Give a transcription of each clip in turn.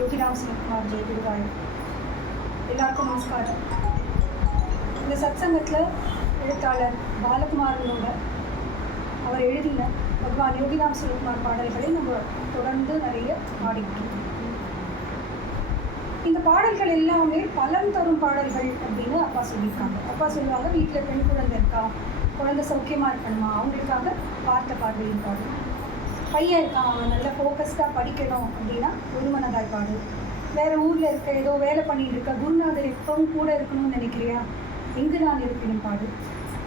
யோகிராம் சிவகுமார் ஜெயகுருவாய். எல்லாருக்கும் நமஸ்காரம். இந்த சத்சங்கத்தில் எழுத்தாளர் பாலகுமாரனோட அவர் எழுதின பகவான் யோகிராம் சிவகுமார் பாடல்களை நம்ம தொடர்ந்து நிறைய பாடிக்கிட்டு. இந்த பாடல்கள் எல்லாமே பலன் தரும் பாடல்கள் அப்படின்னு அப்பா சொல்லியிருக்காங்க. அப்பா சொல்லுவாங்க, வீட்டில் பெண் குழந்தை இருக்கா, குழந்தை சௌக்கியமாக இருக்கணுமா, அவங்களுக்காக பார்த்த பார்வையின் பாடல். பையன் இருக்கான், அவன் நல்லா ஃபோக்கஸ்டாக படிக்கணும் அப்படின்னா ஒருமனதாய் பாடு. வேறு ஊரில் இருக்க ஏதோ வேலை பண்ணிட்டு இருக்க, குருநாதர் எப்பவும் கூட இருக்கணும்னு நினைக்கிறியா, எங்கு நான் இருக்கணும் பாடு.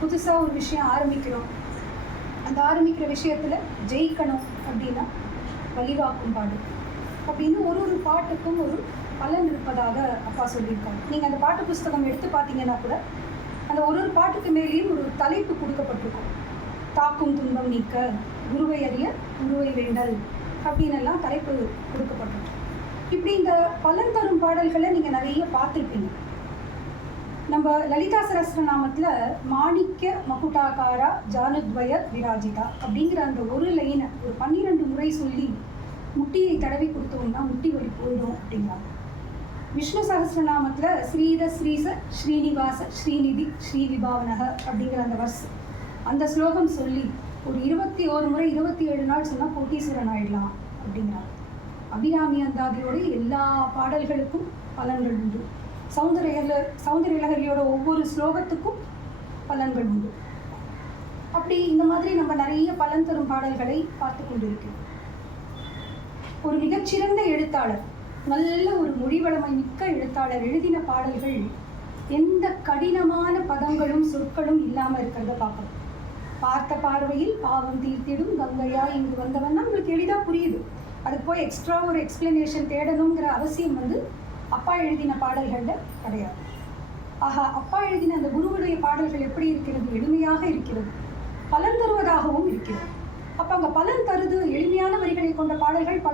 புதுசாக ஒரு விஷயம் ஆரம்பிக்கிறோம், அந்த ஆரம்பிக்கிற விஷயத்தில் ஜெயிக்கணும் அப்படின்னா வழிவாக்கும் பாடு. அப்படின்னு ஒரு ஒரு பாட்டுக்கும் ஒரு பலன் இருப்பதாக அப்பா சொல்லியிருக்காங்க. நீங்கள் அந்த பாட்டு புஸ்தகம் எடுத்து பார்த்தீங்கன்னா கூட அந்த ஒரு ஒரு பாட்டுக்கு மேலேயும் ஒரு தலைப்பு கொடுக்கப்பட்டிருக்கும். தாக்கும் துன்பம் நீக்க, குருவை அறிய குருவை வேண்டல் அப்படின்னு எல்லாம் தலைப்பு கொடுக்கப்பட்டிருக்கும். இப்படி இந்த பலன் தரும் பாடல்களை நீங்கள் நிறைய பார்த்துருப்பீங்க. நம்ம லலிதா சஹஸ்ரநாமத்தில் மாணிக்க மகுடாகாரா ஜானுத்வய விராஜிதா அப்படிங்கிற அந்த ஒரு லைனை ஒரு 12 முறை சொல்லி முட்டியை தடவி கொடுத்தோம்னா முட்டி வலி போயிடும் அப்படிங்கிறாங்க. விஷ்ணு சஹஸ்ரநாமத்தில் ஸ்ரீத ஸ்ரீச ஸ்ரீனிவாச ஸ்ரீநிதி ஸ்ரீவிபாவனக அப்படிங்கிற அந்த வர்ஸ், அந்த ஸ்லோகம் சொல்லி ஒரு 21 முறை 27 நாள் சொன்னால் கோட்டீஸ்வரன் ஆயிடலாம் அப்படிங்கிறாங்க. அபிராமி அந்தாதியோட எல்லா பாடல்களுக்கும் பலன்கள் உண்டு. சௌந்தர்யலகரியோட ஒவ்வொரு ஸ்லோகத்துக்கும் பலன்கள் உண்டு. அப்படி இந்த மாதிரி நம்ம நிறைய பலன் தரும் பாடல்களை பார்த்து கொண்டிருக்கிறோம். ஒரு மிகச்சிறந்த எழுத்தாளர், நல்ல ஒரு மொழிவளமை மிக்க எழுத்தாளர் எழுதின பாடல்கள் எந்த கடினமான பதங்களும் சொற்களும் இல்லாமல் இருக்கிறத பார்க்கணும். பார்த்த பார்வையில் பாவம் தீர்த்திடும் கங்கையா இங்கு வந்தவன்னா உங்களுக்கு எளிதாக புரியுது. அதுக்கு போய் எக்ஸ்ட்ரா ஒரு எக்ஸ்பிளனேஷன் தேடணுங்கிற அவசியம் அப்பா எழுதின பாடல்களில் கிடையாது. ஆஹா, அப்பா எழுதின அந்த குருவுடைய பாடல்கள் எப்படி இருக்கிறது? எளிமையாக இருக்கிறது, பலன் தருவதாகவும் இருக்கிறது. அப்போ அங்கே பலன் தருது, எளிமையான வரிகளை கொண்ட பாடல்கள்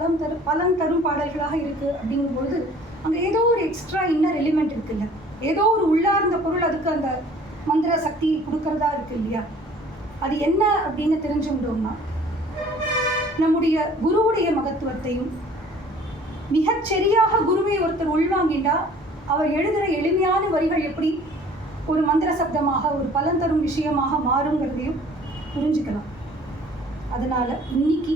பலன் தரும் பாடல்களாக இருக்குது அப்படிங்கும்பொழுது அங்கே ஏதோ ஒரு எக்ஸ்ட்ரா இன்னர் எலிமெண்ட் இருக்குல்ல, ஏதோ ஒரு உள்ளார்ந்த பொருள் அதுக்கு அந்த மந்திர சக்தி கொடுக்கறதா இருக்கு இல்லையா? அது என்ன அப்படின்னு தெரிஞ்சுட்டோம்னா நம்முடைய குருவுடைய மகத்துவத்தையும் மிகச்சரியாக குருவை ஒருத்தர் உள்வாங்கிண்டா அவர் எழுதுகிற எளிமையான வரிகள் எப்படி ஒரு மந்திர சப்தமாக ஒரு பலன் தரும் விஷயமாக மாறுங்கிறதையும் புரிஞ்சுக்கலாம். அதனால் இன்னைக்கு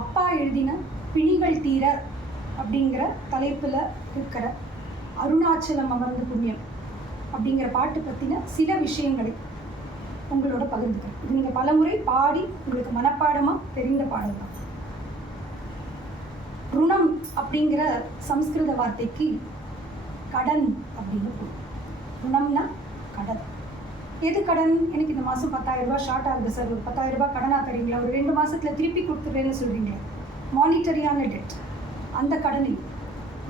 அப்பா எழுதின பிணிகள் தீர அப்படிங்கிற தலைப்பில் இருக்கிற அருணாச்சலம் அமர்ந்து புண்ணியம் அப்படிங்கிற பாட்டு பற்றின சில விஷயங்களை உங்களோட பகிர்ந்துக்கிறேன். இது நீங்கள் பலமுறை பாடி உங்களுக்கு மனப்பாடமாக தெரிந்த பாடல் தான். ருணம் அப்படிங்கிற சம்ஸ்கிருத வார்த்தைக்கு கடன் அப்படின்னு போகும். ருணம்னா கடன். எது கடன்? எனக்கு இந்த மாதம் 10,000 ரூபாய் ஷார்ட் ஆகுது சார், ஒரு 10,000 ரூபாய் கடனாக தரீங்களா, ஒரு 2 மாதத்தில் திருப்பி கொடுத்துட்றேன்னு சொல்கிறீங்களே, மானிட்டரியான டெட், அந்த கடனில்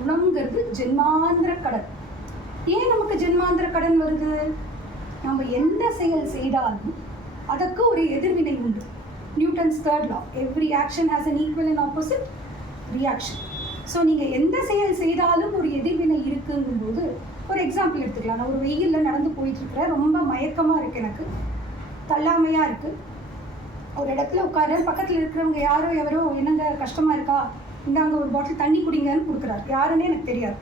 ருணம்ங்கிறது ஜென்மாந்திர கடன். ஏன் நமக்கு ஜென்மாந்திர கடன் வருது? நம்ம எந்த செயல் செய்தாலும் அதற்கு ஒரு எதிர்வினை உண்டு. Newton's 3rd law, every action has an equal and opposite reaction. So நீங்கள் எந்த செயல் செய்தாலும் ஒரு எதிர்வினை இருக்குங்கும்போது ஒரு எக்ஸாம்பிள் எடுத்துக்கலாம். நான் ஒரு வெயிலில் நடந்து போயிட்டுருக்கிறேன், ரொம்ப மயக்கமாக இருக்குது, எனக்கு தள்ளாமையாக இருக்குது. ஒரு இடத்துல உட்கார, பக்கத்தில் இருக்கிறவங்க யாரோ எவரோ என்னங்க கஷ்டமாக இருக்கா, இந்தாங்க ஒரு பாட்டில் தண்ணி குடிங்கன்னு கொடுக்குறாரு. யாருன்னே எனக்கு தெரியாது.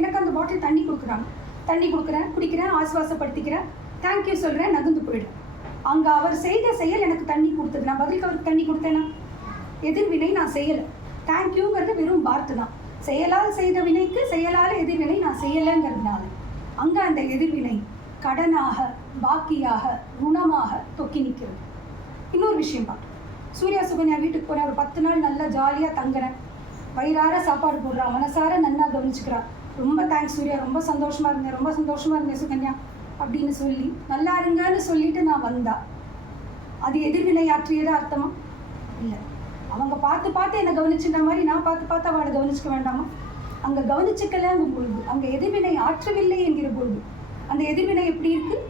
எனக்கு அந்த பாட்டில் தண்ணி கொடுக்குறாங்க, தண்ணி கொடுக்குறேன், குடிக்கிறேன், ஆசுவாசப்படுத்திக்கிறேன், தேங்க்யூ சொல்கிறேன், நகர்ந்து போயிடுறேன். அங்கே அவர் செய்த செயல் எனக்கு தண்ணி கொடுத்தது, நான் பதிலுக்கு அவருக்கு தண்ணி கொடுத்தேன்னா எதிர்வினை நான் செய்யலை. தேங்க்யூங்கிறது வெறும் வார்த்தை தான். செயலால் செய்த வினைக்கு செயலால் எதிர்வினை நான் செய்யலைங்கிறதுனால அங்கே அந்த எதிர்வினை கடனாக, பாக்கியாக, ருணமாக தொக்கி நிற்கிறது. இன்னொரு விஷயம் பார்த்து, சூர்யா சுகன்யா வீட்டுக்கு போகிறேன், ஒரு 10 நாள் நல்லா ஜாலியாக தங்குறேன், வயிறார சாப்பாடு போடுறான், மனசார நன்னா கவனிச்சுக்கிறான், ரொம்ப தேங்க்ஸ் சூர்யா, ரொம்ப சந்தோஷமாக இருந்தேன் சுகன்யா அப்படின்னு சொல்லி நல்லா இருங்கன்னு சொல்லிட்டு நான் வந்தா அது எதிர்வினை ஆற்றியதா அர்த்தமா? இல்லை. அவங்க பார்த்து என்னை கவனிச்சுன்ற மாதிரி நான் பார்த்து அவளை கவனிச்சுக்க வேண்டாமா? அங்கே கவனிச்சுக்கலங்கும் பொழுது, அங்கே எதிர்வினை ஆற்றவில்லை என்கிற பொழுது அந்த எதிர்வினை எப்படி இருக்குது?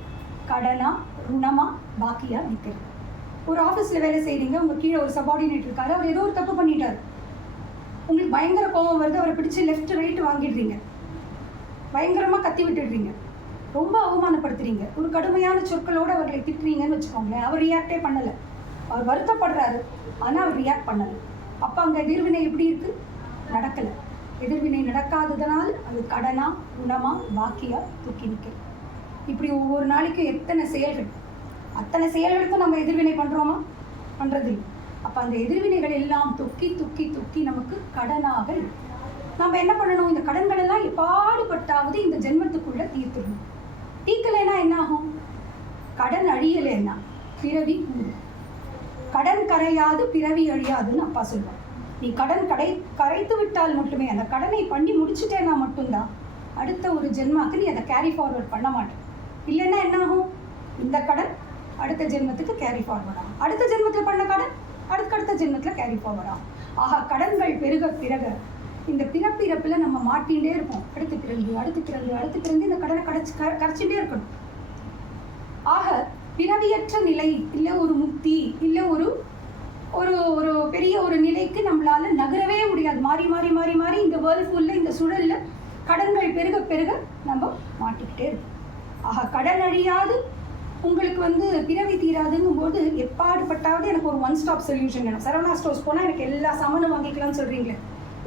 கடனா, ருணமா, பாக்கியாக நிற்கிறது. ஒரு ஆஃபீஸில் வேலை செய்கிறீங்க, உங்கள் கீழே ஒரு சபார்டினேட் இருக்காரு, அவர் ஏதோ ஒரு தப்பு பண்ணிட்டார், உங்களுக்கு பயங்கர கோபம் வருது, அவரை பிடிச்சி லெஃப்ட் ரைட்டு வாங்கிடுறீங்க, பயங்கரமாக கத்தி விட்டுடுறீங்க, ரொம்ப அவமானப்படுத்துறீங்க, ஒரு கடுமையான சொற்களோடு அவர்களை திட்டுறீங்கன்னு வச்சுக்கோங்களேன். அவர் ரியாக்டே பண்ணலை, அவர் வருத்தப்படுறாரு, ஆனால் அவர் ரியாக்ட் பண்ணலை. அப்போ அங்கே எதிர்வினை எப்படி இருக்குது? நடக்கலை. எதிர்வினை நடக்காததனால் அது கடனா குணமா பாக்கியா தூக்கி நிற்கிறது. இப்படி ஒவ்வொரு நாளைக்கும் எத்தனை செயல்கள், அத்தனை செயல்களுக்கும் நம்ம எதிர்வினை பண்ணுறோமா? பண்ணுறது இல்லை. அப்போ அந்த எதிர்வினைகள் எல்லாம் தொக்கி தொக்கி தொக்கி நமக்கு கடனாக இருக்கு. நம்ம என்ன பண்ணணும்? இந்த கடன்கள் எல்லாம் எப்பாடுபட்டாவது இந்த ஜென்மத்துக்குள்ள தீர்த்துடணும். தீர்க்கலைன்னா என்ன ஆகும்? கடன் அழியலைன்னா பிறவி கூடும். கடன் கரையாது பிறவி அழியாதுன்னு அப்பா சொல்லுவாங்க. நீ கடன் கரைத்து விட்டால் மட்டுமே, அந்த கடனை பண்ணி முடிச்சுட்டேன்னா மட்டும்தான் அடுத்த ஒரு ஜென்மாக்கு நீ அதை கேரி ஃபார்வர்ட் பண்ண மாட்டேன். இல்லைன்னா என்ன ஆகும்? இந்த கடன் அடுத்த ஜென்மத்துக்கு கேரி ஃபார்வர்ட் ஆகும். அடுத்த ஜென்மத்தில் பண்ண கடன் அடுத்த ஜென்மத்தில் கேரி ஃபார்வர்ட் ஆகும். ஆக கடன்கள் பெருக பிறக இந்த பிறப்பிறப்பில் நம்ம மாட்டிகிட்டே இருப்போம். அடுத்து பிறந்து இந்த கடனை கரைச்சிட்டே இருக்கணும். ஆக பிறவியற்ற நிலை இல்லை, ஒரு முக்தி இல்லை, ஒரு ஒரு ஒரு பெரிய ஒரு நிலைக்கு நம்மளால நகரவே முடியாது. மாறி மாறி மாறி மாறி இந்த வேர்ல்ஃபுல்ல, இந்த சுழல்ல கடன்கள் பெருக பெருக நம்ம மாட்டிக்கிட்டே இருக்கோம். ஆக கடன் அழியாது உங்களுக்கு பிறவி தீராதுங்கும் போது எப்பாடுபட்டாவது எனக்கு ஒரு ஒன் ஸ்டாப் சொல்யூஷன் வேணும். சரவணா ஸ்டோர்ஸ் போனால் எனக்கு எல்லா சாமானும் வாங்கிக்கலாம்னு சொல்கிறீங்களே,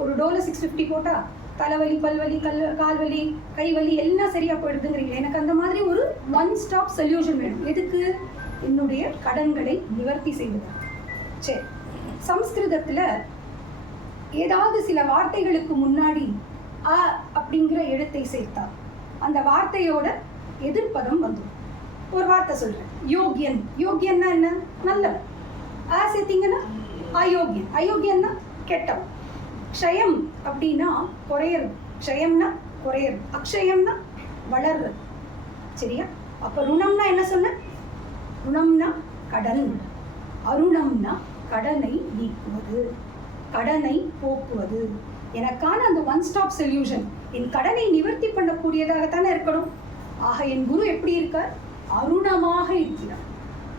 ஒரு டோல 650 போட்டால் தலைவலி, பல்வலி, கால்வலி, கைவலி எல்லாம் சரியாக போயிடுதுங்கிறீங்களே, எனக்கு அந்த மாதிரி ஒரு ஒன் ஸ்டாப் சொல்யூஷன் வேணும். எதுக்கு? என்னுடைய கடன்களை நிவர்த்தி செய்வது. சரி, சம்ஸ்கிருதத்தில் ஏதாவது சில வார்த்தைகளுக்கு முன்னாடி அ அப்படிங்கிற எழுத்தை சேர்த்தா அந்த வார்த்தையோட எதிர்ப்பதம் வந்துடும். ஒரு வார்த்தை சொல்கிறேன், யோகியன். யோகியன்னா என்ன? நல்லவன். ஆ சேர்த்தீங்கன்னா அயோக்கியன். அயோக்கியன்னா கெட்டவன். க்ஷயம் அப்படின்னா குறையிறது. க்ஷயம்னா குறையிறது. அக்ஷயம்னா வளர்றது. சரியா? அப்போ ருணம்னா என்ன சொன்ன? ருணம்னா கடன். அருணம்னா கடனை நீக்குவது, கடனை போக்குவது. எனக்கான அந்த ஒன் ஸ்டாப் சொல்யூஷன் என் கடனை நிவர்த்தி பண்ணக்கூடியதாகத்தானே இருக்கணும். ஆக என் குரு எப்படி இருக்கார்? அருணமாக இருக்கிறார்.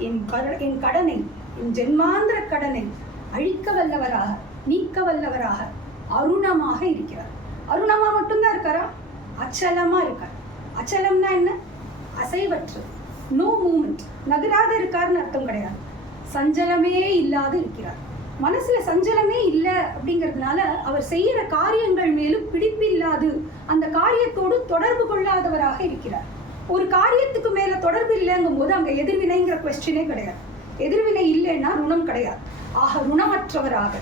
என் கடனை, என் ஜென்மாந்திர கடனை அழிக்க வல்லவராக, நீக்க வல்லவராக அருணமாக இருக்கிறார். அருணமா மட்டும்தான் இருக்காரா? அச்சலமா இருக்கார். அச்சலம்னா என்ன? அசைவற்று, நோ மூமெண்ட், நகராத இருக்காருன்னு அர்த்தம் கிடையாது. சஞ்சலமே இல்லாது இருக்கிறார். மனசுல சஞ்சலமே இல்லை அப்படிங்கிறதுனால அவர் செய்யற காரியங்கள் மேலும் பிடிப்பில்லாது, அந்த காரியத்தோடு தொடர்பு கொள்ளாதவராக இருக்கிறார். ஒரு காரியத்துக்கு மேல தொடர்பு இல்லைங்கும் போது அங்க எதிர்வினைங்கிற கொஸ்டினே கிடையாது. எதிர்வினை இல்லைன்னா ருணம் கிடையாது. ஆக ருணமற்றவராக,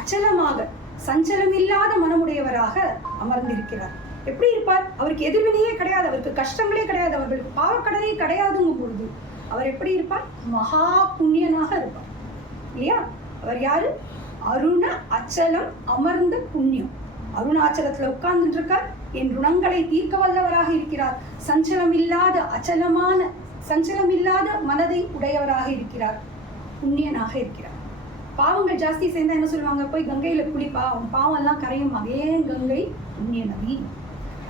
அச்சலமாக, சஞ்சலம் இல்லாத மனமுடையவராக அமர்ந்திருக்கிறார். எப்படி இருப்பார்? அவருக்கு எதிர்வினையே கிடையாது, அவருக்கு கஷ்டங்களே கிடையாது, அவர்களுக்கு பாவக்கடனே கிடையாதுங்கும் பொழுது அவர் எப்படி இருப்பார்? மகா புண்ணியனாக இருப்பார். இல்லையா? அவர் யாரு? அருண அச்சலம் அமர்ந்த புண்ணியம். அருணாச்சலத்துல உட்கார்ந்துட்டு இருக்கார். என் ருணங்களை தீர்க்க வல்லவராக இருக்கிறார். சஞ்சலம் இல்லாத மனதை உடையவராக இருக்கிறார். புண்ணியனாக இருக்கிறார். பாவங்கள் ஜாஸ்தி சேர்ந்தா என்ன சொல்லுவாங்க? போய் கங்கையில குளிப்பா, பாவம் எல்லாம் கரையுமா. ஏன்? கங்கை புண்ணிய நதி.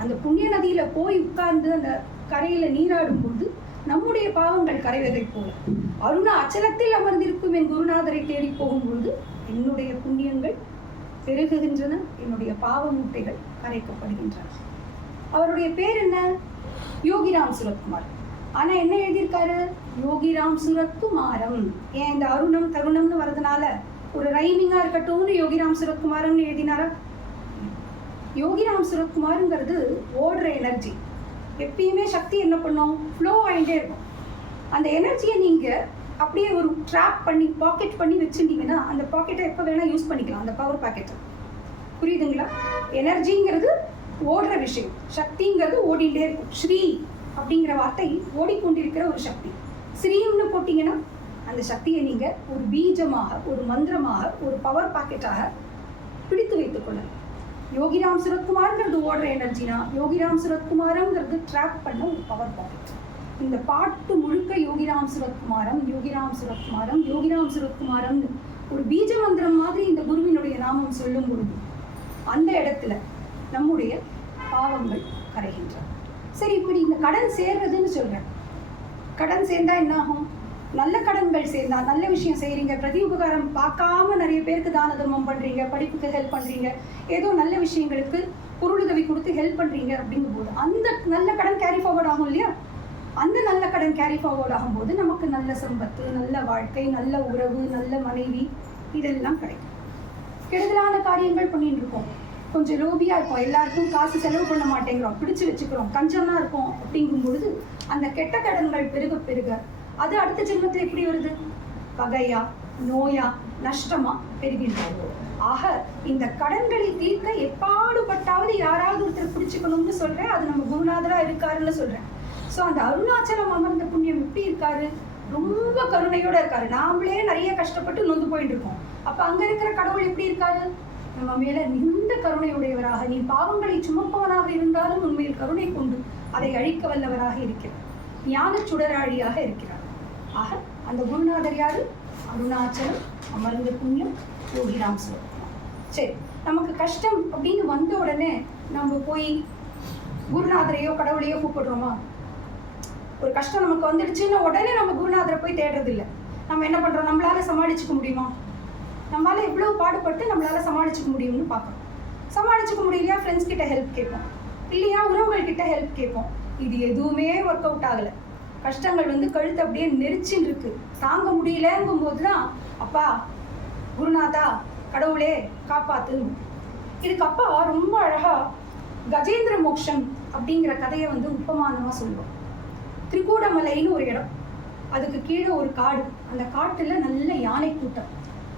அந்த புண்ணிய நதியில போய் உட்கார்ந்து அந்த கரையில நீராடும் போது நம்முடைய பாவங்கள் கரைவதை போல அருண அச்சலத்தில் அமர்ந்திருக்கும் என் குருநாதரை தேடி போகும்பொழுது என்னுடைய புண்ணியங்கள் பெருகுகின்றன, என்னுடைய பாவ மூட்டைகள் கரைக்கப்படுகின்றன. அவருடைய பேர் என்ன? யோகிராம் சுரத்குமார். ஆனா என்ன எழுதியிருக்காரு? யோகிராம் சுரத்குமாரம். ஏன் இந்த அருணம் தருணம்னு வர்றதுனால ஒரு ரைமிங்கா இருக்கட்டும்னு யோகிராம் சுரத்குமாரம்னு எழுதினாரா? யோகிராம் சுரத்குமாருங்கிறது ஓடுற எனர்ஜி. எப்பயுமே சக்தி என்ன பண்ணும்? ஃப்ளோ ஆகிட்டே இருக்கும். அந்த எனர்ஜியை நீங்கள் அப்படியே ஒரு ட்ராப் பண்ணி பாக்கெட் பண்ணி வச்சுட்டீங்கன்னா அந்த பாக்கெட்டை எப்போ வேணால் யூஸ் பண்ணிக்கலாம். அந்த பவர் பாக்கெட்டை, புரியுதுங்களா? எனர்ஜிங்கிறது ஓடுற விஷயம், சக்திங்கிறது ஓடிட்டே இருக்கும். ஸ்ரீ அப்படிங்கிற வார்த்தை ஓடிக்கொண்டிருக்கிற ஒரு சக்தி. ஸ்ரீம்னு போட்டிங்கன்னா அந்த சக்தியை நீங்கள் ஒரு பீஜமாக, ஒரு மந்திரமாக, ஒரு பவர் பாக்கெட்டாக பிடித்து வைத்துக்கொள்ளலாம். யோகிராம் சுரத்குமார்ங்கிறது ஓடுற எனர்ஜினா, யோகிராம் சுரத்குமாரங்கிறது ட்ராப் பண்ண ஒரு பவர் பாக்கெட். இந்த பாட்டு முழுக்க யோகிராம் சுரத்குமாரம், யோகிராம் சுரத்குமாரம், யோகிராம் சுரத்குமாரம்னு ஒரு பீஜ மந்திரம் மாதிரி இந்த குருவினுடைய நாமம் சொல்லும் பொழுது அந்த இடத்துல நம்முடைய பாவங்கள் கரைகின்றன. சரி, இப்படி இந்த கடன் சேர்றதுன்னு சொல்றேன். கடன் சேர்ந்தா என்ன ஆகும்? நல்ல கடன்கள் சேர்ந்தா, நல்ல விஷயம் செய்கிறீங்க, பிரதி உபகாரம் பார்க்காம நிறைய பேருக்கு தான தர்மம் பண்ணுறீங்க, படிப்புக்கு ஹெல்ப் பண்ணுறீங்க, ஏதோ நல்ல விஷயங்களுக்கு பொருளுதவி கொடுத்து ஹெல்ப் பண்ணுறீங்க அப்படிங்கும்போது அந்த நல்ல கடன் கேரி ஃபார்வர்ட் ஆகும் இல்லையா? அந்த நல்ல கடன் கேரி ஃபார்வர்ட் ஆகும்போது நமக்கு நல்ல சம்பத்து, நல்ல வாழ்க்கை, நல்ல உறவு, நல்ல மனைவி இதெல்லாம் கிடைக்கும். கெடுதலான காரியங்கள் பண்ணிட்டு இருக்கோம், கொஞ்சம் லோபியாக இருக்கும், எல்லாருக்கும் காசு செலவு பண்ண மாட்டேங்கிறோம், பிடிச்சு வச்சுக்கிறோம், கஞ்சமாக இருக்கும். அப்படிங்கும் பொழுது அந்த கெட்ட கடன்கள் பெருக பெருக அது அடுத்த ஜென்மத்தில் எப்படி வருது? பகையா, நோயா, நஷ்டமா பெருகின்றது. ஆக இந்த கடன்களை தீர்க்க எப்பாடுபட்டாவது யாராவது ஒருத்தர் பிடிச்சுக்கணும்னு சொல்றேன். அது நம்ம குருநாதரா இருக்காருன்னு சொல்றேன். ஸோ அந்த அருணாச்சலம் அமர்ந்த புண்ணியம் எப்படி இருக்காரு? ரொம்ப கருணையோட இருக்காரு. நாமளே நிறைய கஷ்டப்பட்டு நொந்து போயிட்டு இருக்கோம். அப்ப அங்க இருக்கிற கடவுள் எப்படி இருக்காரு? நம்ம மேல மிகுந்த கருணையுடையவராக, நீ பாவங்களை சுமப்பவனாக இருந்தாலும் உண்மையில் கருணை கொண்டு அதை அழிக்க வல்லவராக இருக்கிறார். ஞான சுடராழியாக இருக்கிறார். ஆக அந்த குருநாதர் யாரு? அருணாச்சலம் அமர்ந்த புண்ணியம் யோகிராம் சிவகுமார். சரி, நமக்கு கஷ்டம் அப்படின்னு வந்த உடனே நம்ம போய் குருநாதரையோ கடவுளையோ கூப்பிடுறோமா? ஒரு கஷ்டம் நமக்கு வந்துடுச்சுன்னா உடனே நம்ம குருநாதரை போய் தேடுறது இல்லை. நம்ம என்ன பண்றோம்? நம்மளால சமாளிச்சுக்க முடியுமா? நம்மளால எவ்வளவு பாடுபட்டு நம்மளால சமாளிச்சுக்க முடியும்னு பார்க்கணும். சமாளிச்சுக்க முடியலையா ஃப்ரெண்ட்ஸ் கிட்ட ஹெல்ப் கேட்போம், இல்லையா உறவுகள் கிட்ட ஹெல்ப் கேட்போம். இது எதுவுமே ஒர்க் அவுட் ஆகலை. கஷ்டங்கள் கழுத்து அப்படியே நெரிச்சின்னு இருக்கு, தாங்க முடியலங்கும் போதுதான் அப்பா குருநாதா கடவுளே காப்பாத்து. இதுக்கு அப்பா ரொம்ப அழகா கஜேந்திர மோக்ஷம் அப்படிங்கிற கதையை உபமானமா சொல்லுவோம். திரிகூடமலைன்னு ஒரு இடம், அதுக்கு கீழே ஒரு காடு, அந்த காட்டுல நல்ல யானை கூட்டம்.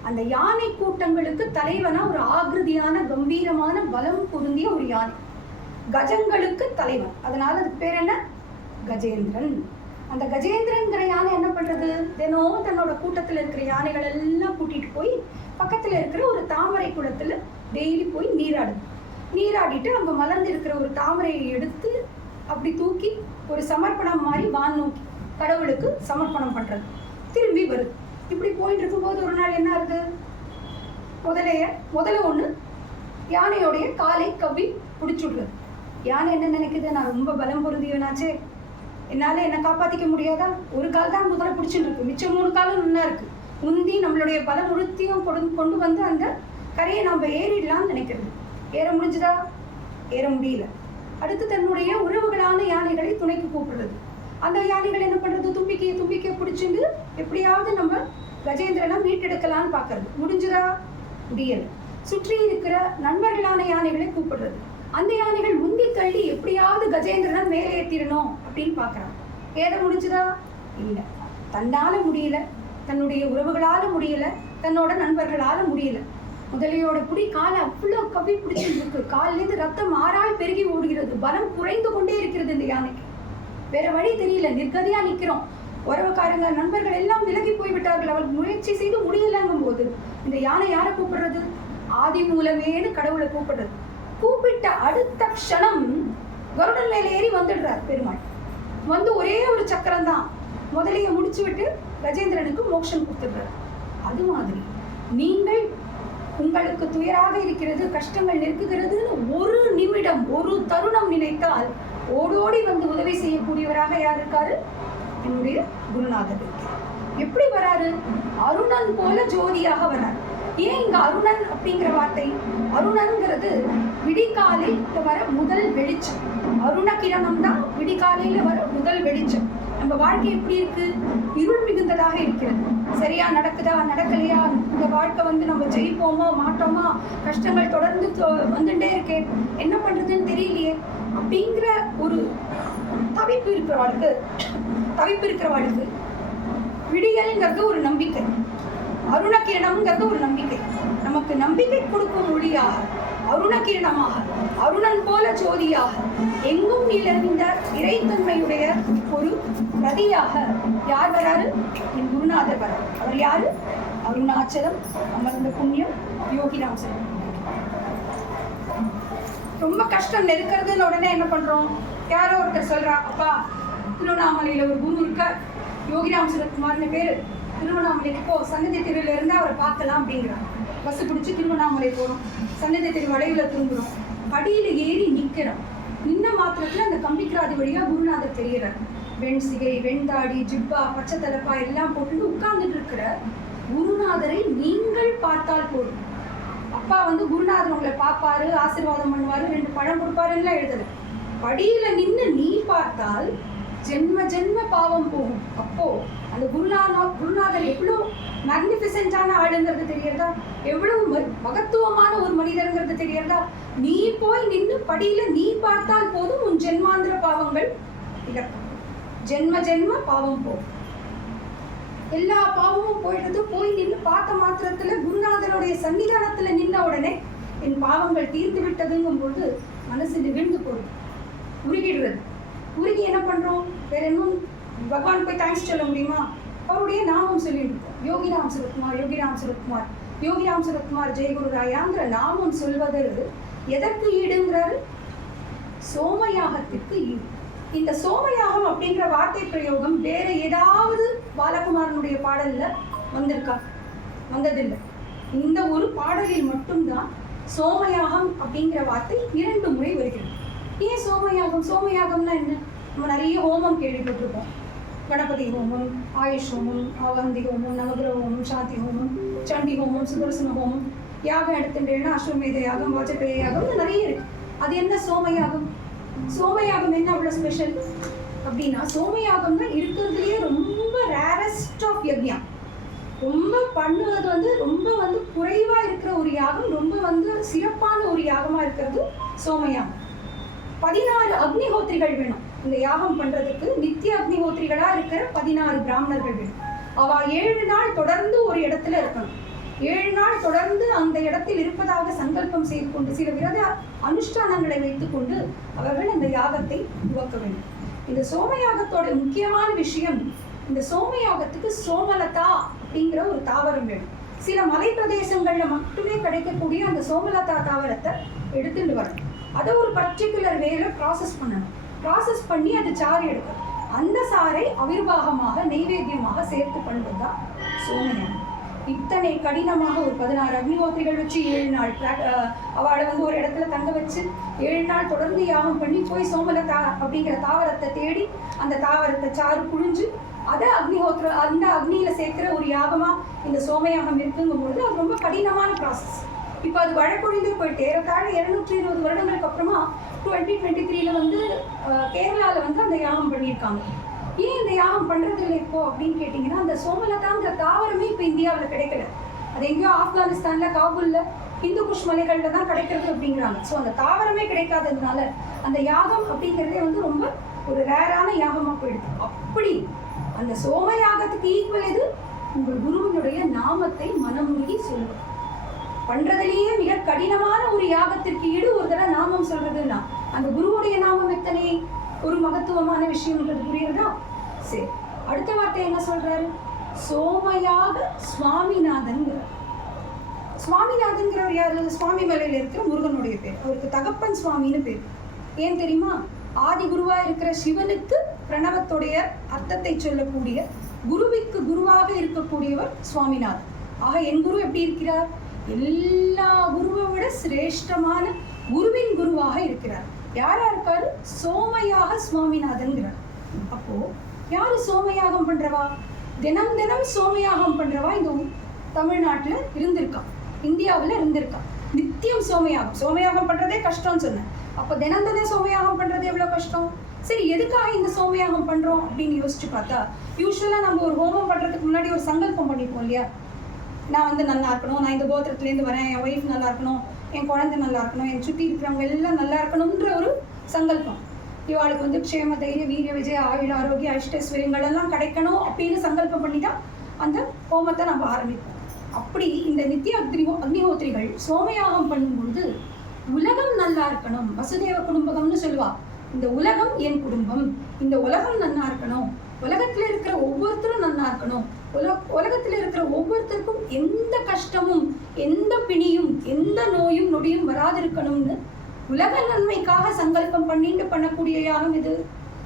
அந்த யானை கூட்டங்களுக்கு தலைவனா ஒரு ஆகிருதியான கம்பீரமான பலம் பொருந்திய ஒரு யானை, கஜங்களுக்கு தலைவன். அதனால அதுக்கு பேர் என்ன? கஜேந்திரன். அந்த கஜேந்திரன்கிற யானை என்ன பண்றது? தினம் தன்னோட கூட்டத்தில் இருக்கிற யானைகள் எல்லாம் கூட்டிட்டு போய் பக்கத்துல இருக்கிற ஒரு தாமரை குளத்துல டெய்லி போய் நீராடுது. நீராடிட்டு அங்க மலர்ந்து இருக்கிற ஒரு தாமரையை எடுத்து அப்படி தூக்கி ஒரு சமர்ப்பணம் மாதிரி வான் நோக்கி கடவுளுக்கு சமர்ப்பணம் பண்றது. திரும்பி வருது. இப்படி போயிட்டு இருக்கும்போது ஒரு நாள் என்ன ஆகுது? முதல்ல ஒண்ணு யானையோடைய காலை கவ்வி பிடிச்சுடுறது. யானை என்ன நினைக்குது? நான் ரொம்ப பலம் பொருந்தியவனாச்சே, என்னால என்ன காப்பாத்திக்க முடியாதா? ஒரு கால் தான் முதல்ல பிடிச்சிட்டு இருக்கு, மிச்சம் 3 காலும் நல்லா இருக்கு. முந்தி நம்மளுடைய பலம் உறுத்தியும் கொண்டு வந்து அந்த கரையை நம்ம ஏறிடலாம்னு நினைக்கிறது. ஏற முடிஞ்சுதா? ஏற முடியல. அடுத்து தன்னுடைய உறவுகளான யானைகளை துணைக்கு கூப்பிடுறது. அந்த யானைகள் என்ன பண்றது? தும்பிக்கையை பிடிச்சிட்டு எப்படியாவது நம்ம கஜேந்திரனை மீட்டெடுக்கலான்னு பாக்குறது. முடிஞ்சுதா? முடியல. சுற்றி இருக்கிற நண்பர்களான யானைகளை கூப்பிடுறது. அந்த யானைகள் முந்தி தள்ளி எப்படியாவது கஜேந்திரனை மேலே ஏற்றிடணும் அப்படின்னு பாக்குறாங்க. ஏற முடிஞ்சுதா? இல்லை. தன்னால முடியல, தன்னுடைய உறவுகளால முடியல, தன்னோட நண்பர்களால முடியல. முதலையோட புடி காலை அவ்வளவு கவி பிடிச்சிட்டு இருக்கு. காலிலேருந்து ரத்தம் ஆறாய் பெருகி ஓடுகிறது. பலம் குறைந்து கொண்டே இருக்கிறது இந்த யானைக்கு. வேற வழி தெரியல, நிர்கதியா நிக்கிறோம். உறவுக்காரங்க நண்பர்கள் எல்லாம் விலகி போய்விட்டார்கள். அவள் முயற்சி செய்து முடியலங்கும் போது இந்த யானை யாரை கூப்பிடுறது? ஆதி மூலமேனு கடவுளை கூப்பிடுறது. கூப்பிட்ட அடுத்த க்ஷணம் கருடன் மேல ஏறி வந்துடுறார் பெருமாள். ஒரே ஒரு சக்கரம் தான் முதலைய முடிச்சு விட்டு கஜேந்திரனுக்கு மோட்சம் கொடுத்துடுறார். அது மாதிரி நீங்கள் உங்களுக்கு துயராக இருக்கிறது, கஷ்டங்கள் நெருக்குகிறதுன்னு ஒரு நிமிடம், ஒரு தருணம் நினைத்தால் ஓடோடி உதவி செய்யக்கூடியவராக யார் இருக்காரு? என்னுடைய குருநாதர். எப்படி வராரு? அருணன் போல ஜோதியாக வராரு. ஏன் இங்க அருணன் அப்படிங்கிற வார்த்தை? அருணன்கிறது விடிகாலையில வர முதல் வெளிச்சம். அருண கிரணம் தான் விடிகாலையில வர முதல் வெளிச்சம். நம்ம வாழ்க்கை எப்படி இருக்கு? இருள் மிகுந்ததாக இருக்கிறது. சரியா நடக்குதா நடக்கலையா? இந்த வாழ்க்கை நம்ம ஜெயிப்போமோ மாட்டோமா? கஷ்டங்கள் தொடர்ந்து வந்துட்டே இருக்கேன், என்ன பண்றதுன்னு தெரியலையே அப்படிங்கிற ஒரு தவிப்பு இருக்கிறவாளுக்கு விடியல்ங்கிறது ஒரு நம்பிக்கை, அருணகிரணம்ங்கிறது ஒரு நம்பிக்கை. நமக்கு நம்பிக்கை கொடுக்கும் மொழியாக, அருணகிரணமாக, அருணன் போல ஜோதியாக, எங்கும் நிறைந்த இறைத்தன்மையுடைய ஒரு பிரதியாக யார் வராரு? என் குருநாதர் வராரு. அவர் யாரு? அருணாச்சலம் அமர்ந்த புண்ணியம் யோகிராம் சிவகுமார். ரொம்ப கஷ்டம் நெருக்கிறதுன்னு உடனே என்ன பண்றோம்? யாரோ ஒருத்தர் சொல்றா, அப்பா திருவண்ணாமலையில ஒரு குரு இருக்கார், யோகிராம் சிவகுமார்னு பேரு, திருவண்ணாமலைக்கு போ, சன்னதி தெருவில் இருந்து அவரை பார்க்கலாம் அப்படிங்கிறாங்க. பஸ் பிடிச்சி திருவண்ணாமலை போகிறோம், சன்னதி தெரு வளைவில் திரும்புகிறோம், படியில் ஏறி நிற்கிறோம். நின்ன மாத்திரத்தில் அந்த கம்பிக்கிராதி வழியாக குருநாதர் தெரியறார். வெண் சிகை, வெண்தாடி, ஜிப்பா, பச்சை தலப்பா எல்லாம் போட்டு உட்கார்ந்துட்டு இருக்கிற குருநாதரை நீங்கள் பார்த்தால் போதும். அப்பா குருநாதர் உங்களை பார்ப்பாரு, ஆசீர்வாதம் பண்ணுவாரு, 2 பழம் கொடுப்பாருன்னா எழுதலை. படியில நின்று நீ பார்த்தால் ஜென்ம ஜென்ம பாவம் போகும். அப்போ அந்த குருநாதர் எவ்வளோ மேக்னிஃபிசென்டான ஆளுங்கிறது தெரியறதா, எவ்வளவு மகத்துவமான ஒரு மனிதருங்கிறது தெரியறதா. நீ போய் நின்று படியில நீ பார்த்தால் போதும் உன் ஜென்மாந்திர பாவங்கள் இழக்கும். ஜென்ம ஜென்ம பாவம் போகும், எல்லா பாவமும் போயிடுறது. போய் நின்று பார்த்த மாத்திரத்துல குருநாதனுடைய சன்னிதானத்துல நின்ன உடனே என் பாவங்கள் தீர்ந்து விட்டதுங்கும் பொழுது மனசு நிகழ்ந்து போகுது, உருகிடுறது. உருகி என்ன பண்றோம், வேற இன்னும் பகவான் போய் தேங்க்ஸ் சொல்ல முடியுமா? அவருடைய நாமம் சொல்லிட்டு இருக்கோம். யோகிராம் சுரத்குமார், யோகிராம் சுரத்குமார், யோகிராம் சுரத்குமார், ஜெயகுரு ராயாங்கிற நாமம் சொல்வது எதற்கு ஈடுங்கிறாரு? சோமயாகத்திற்கு ஈடு. இந்த சோமயாகம் அப்படிங்கிற வார்த்தை பிரயோகம் வேற ஏதாவது பாலகுமாரனுடைய பாடல்ல வந்திருக்கா? வந்ததில்லை. இந்த ஒரு பாடலில் மட்டும்தான் சோமயாகம் அப்படிங்கிற வார்த்தை 2 முறை வருகிறது. ஏன் சோமயாகம்? சோமயாகம்னா என்ன? நம்ம நிறைய ஹோமம் கேள்விப்பட்டிருக்கோம். கணபதி ஹோமம், ஆயுஷ் ஹோமம், ஆவந்தி ஹோமம், நவகிரக ஹோமம், சாந்தி ஹோமம், சண்டி ஹோமம், சுதர்சன ஹோமம், யாகம் எடுத்துட்டேன்னா அஸ்வமேத யாகம், வாஜபேய யாகம், நிறைய இருக்கு. அது என்ன சோமயாகம்? சோமயாகம் என்ன அவ்வளோ ஸ்பெஷல் அப்படின்னா, சோமயாகம் தான் இருக்கிறதுலேயே ரொம்ப ரேரஸ்ட் ஆஃப் யக்ஞா. ரொம்ப பண்ணுவது ரொம்ப குறைவா இருக்கிற ஒரு யாகம், ரொம்ப சிறப்பான ஒரு யாகமா இருக்கிறது சோமயாகம். 14 அக்னிஹோத்திரிகள் வேணும் இந்த யாகம் பண்றதுக்கு. நித்திய அக்னிஹோத்திரிகளா இருக்கிற 14 பிராமணர்கள் வேணும். அவ 7 நாள் தொடர்ந்து ஒரு இடத்துல இருக்கணும். 7 நாள் தொடர்ந்து அந்த இடத்தில் இருப்பதாக சங்கல்பம் செய்து கொண்டு சில விரத அனுஷ்டானங்களை வைத்துக் கொண்டு அவர்கள் அந்த யாகத்தை துவக்க வேண்டும். இந்த சோமயாகத்தோட முக்கியமான விஷயம், இந்த சோமயாகத்துக்கு சோமலதா அப்படிங்கிற ஒரு தாவரம் வேணும். சில மலை பிரதேசங்கள்ல மட்டுமே கிடைக்கக்கூடிய அந்த சோமலதா தாவரத்தை எடுத்துட்டு வரணும். அதை ஒரு பர்டிகுலர் வேல ப்ராசஸ் பண்ணணும். ப்ராசஸ் பண்ணி அது சாறு எடுக்கணும். அந்த சாறை அவிர்வாகமாக நெய்வேத்தியமாக சேர்த்து பண்ணுவதுதான் சோமயாகம். இத்தனை கடினமாக ஒரு 16 அக்னிஹோத்திரிகள் வச்சு 7 நாள் அவளை ஒரு இடத்துல தங்க வச்சு 7 நாள் தொடர்ந்து யாகம் பண்ணி போய் சோமலதா அப்படிங்கிற தாவரத்தை தேடி அந்த தாவரத்தை சாறு புழிஞ்சு அதை அந்த அக்னியில சேர்க்கிற ஒரு யாகமா இந்த சோமயாகம் இருக்குங்கும் பொழுது அது ரொம்ப கடினமான ப்ராசஸ். இப்போ அது வழக்கொழிந்து போயிட்டு ஏறத்தாழ 220 வருடங்களுக்கு அப்புறமா 2023 கேரளால அந்த யாகம் பண்ணியிருக்காங்க. ஏன் இந்த யாகம் பண்றது இல்லை இப்போ அப்படின்னு கேட்டீங்கன்னா, அந்த சோமலதாங்கிற தாவரமே இப்போ இந்தியாவில் கிடைக்கல. அது எங்கேயோ ஆப்கானிஸ்தான்ல, காபூல்ல, இந்து குஷ் மலைகள்ல தான் கிடைக்கிறது அப்படிங்கிறாங்க. ஸோ அந்த தாவரமே கிடைக்காததுனால அந்த யாகம் அப்படிங்கிறதே ரொம்ப ஒரு ரேரான யாகமா போயிடுது. அப்படி அந்த சோம யாகத்துக்கு ஈக்குவல் எது? உங்கள் குருவினுடைய நாமத்தை மனமுருகி சொல்லுவது. பண்றதுலேயே மிக கடினமான ஒரு யாகத்திற்கு ஈடு ஒரு தடவை நாமம் சொல்றதுன்னா அந்த குருவுடைய நாமம் எத்தனை ஒரு மகத்துவமான விஷயம்ன்றது புரியுறதா? சரி, அடுத்த வார்த்தை என்ன சொல்றாரு? சோமயாக சுவாமிநாதன்கிறார். சுவாமிநாதன்கிறவர் யாரு? சுவாமி மலையில இருக்கிற முருகனுடைய பேர். அவருக்கு தகப்பன் சுவாமின்னு பேர். ஏன் தெரியுமா? ஆதி குருவா இருக்கிற சிவனுக்கு பிரணவத்துடைய அர்த்தத்தை சொல்லக்கூடிய குருவிற்கு குருவாக இருக்கக்கூடியவர் சுவாமிநாதன். ஆக என் குரு எப்படி இருக்கிறார்? எல்லா குருவை விட சிரேஷ்டமான குருவின் குருவாக இருக்கிறார். யாரா இருக்காரு? சோமயாக சுவாமிநாதன்கிறார். அப்போ யாரு சோமயாகம் பண்றவா? தினம் தினம் சோமயாகம் பண்றவா இந்த தமிழ்நாட்டுல இருந்திருக்கா, இந்தியாவில் இருந்திருக்கா. நித்தியம் சோமயாகம். சோமயாகம் பண்றதே கஷ்டம்னு சொன்னேன். அப்போ தினம் தினம் சோமயாகம் பண்றது எவ்வளவு கஷ்டம்? சரி, எதுக்காக இந்த சோமயாகம் பண்றோம் அப்படின்னு யோசிச்சு பார்த்தா, யூஸ்வலா நம்ம ஒரு ஹோமம் பண்றதுக்கு முன்னாடி ஒரு சங்கல்பம் பண்ணிப்போம் இல்லையா? நான் நல்லா இருக்கணும், நான் இந்த கோத்திரத்துலேருந்து வரேன், என் ஒய்ஃப் நல்லா இருக்கணும், என் குழந்தை நல்லா இருக்கணும், என் சுற்றி இருக்கிறவங்க எல்லாம் நல்லா இருக்கணும்ன்ற ஒரு சங்கல்பம். இவாளுக்கு க்ஷேம, தைரிய, வீரிய, விஜய, ஆயுள், ஆரோக்கிய, ஐஷ்டஸ்வரியங்கள் எல்லாம் கிடைக்கணும் அப்படின்னு சங்கல்பம் பண்ணிட்டா அந்த ஹோமத்தை நம்ம ஆரம்பிப்போம். அப்படி இந்த நித்திய அக்னிஹோத்திரிகள் சோமயாகம் பண்ணும்பொழுது உலகம் நல்லா இருக்கணும். வசுதேவ குடும்பகம்னு சொல்லுவா. இந்த உலகம் என் குடும்பம், இந்த உலகம் நல்லா இருக்கணும், உலகத்துல இருக்கிற ஒவ்வொருத்தரும் நல்லா இருக்கணும், உலகத்துல இருக்கிற ஒவ்வொருத்தருக்கும் எந்த கஷ்டமும் எந்த பிணியும் எந்த நோயும் நொடியும் வராதிருக்கணும்னு உலக நன்மைக்காக சங்கல்பம் பண்ணிட்டு பண்ணக்கூடிய யாகம் இது